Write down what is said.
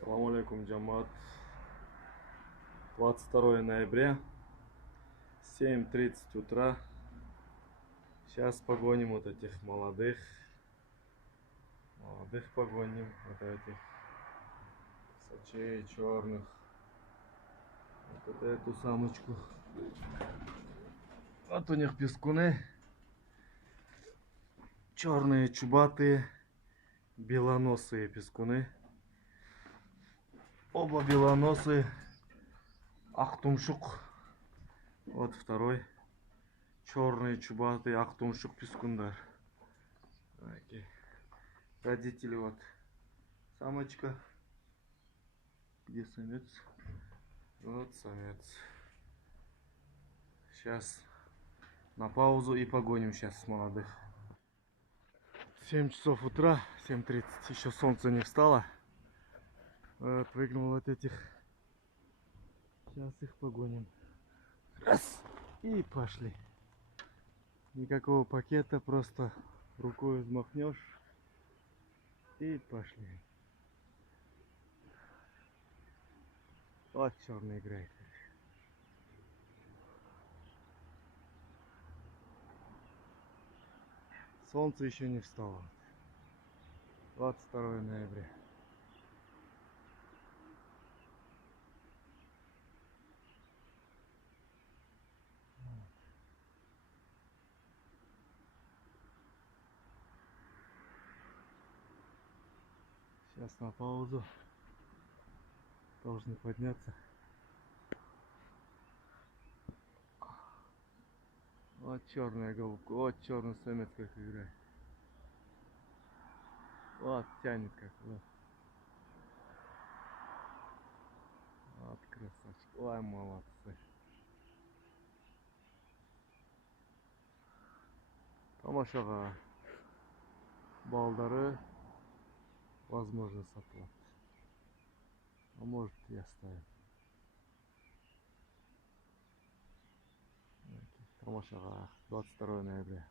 Ассаламу алейкум, джамат. 22 ноября, 7:30 утра. Сейчас погоним вот этих молодых погоним, вот этих сочей черных. Вот эту самочку. Вот у них пескуны. Черные, чубатые, белоносые пескуны. Оба белоносые. Ахтумшук. Вот второй. Черные, чубатые, ахтумшук пескундар. Такие. Родители вот. Самочка. Где самец? Вот самец. Сейчас на паузу и погоним сейчас молодых. 7 часов утра, 7:30. Еще солнце не встало. Вот, выгнал вот этих. Сейчас их погоним. Раз. И пошли. Никакого пакета, просто рукой взмахнешь. И пошли. Вот черный играет. Солнце еще не встало. 22 ноября. Сейчас на паузу. Должны подняться. Вот черная голубка. Вот черный самец как играет. Вот тянет как. Вот. Вот красавчик. Ой, молодцы. Тамашаға. Балдары, возможно, сатылат. А может и оставим. Тамашаға. 22 ноября.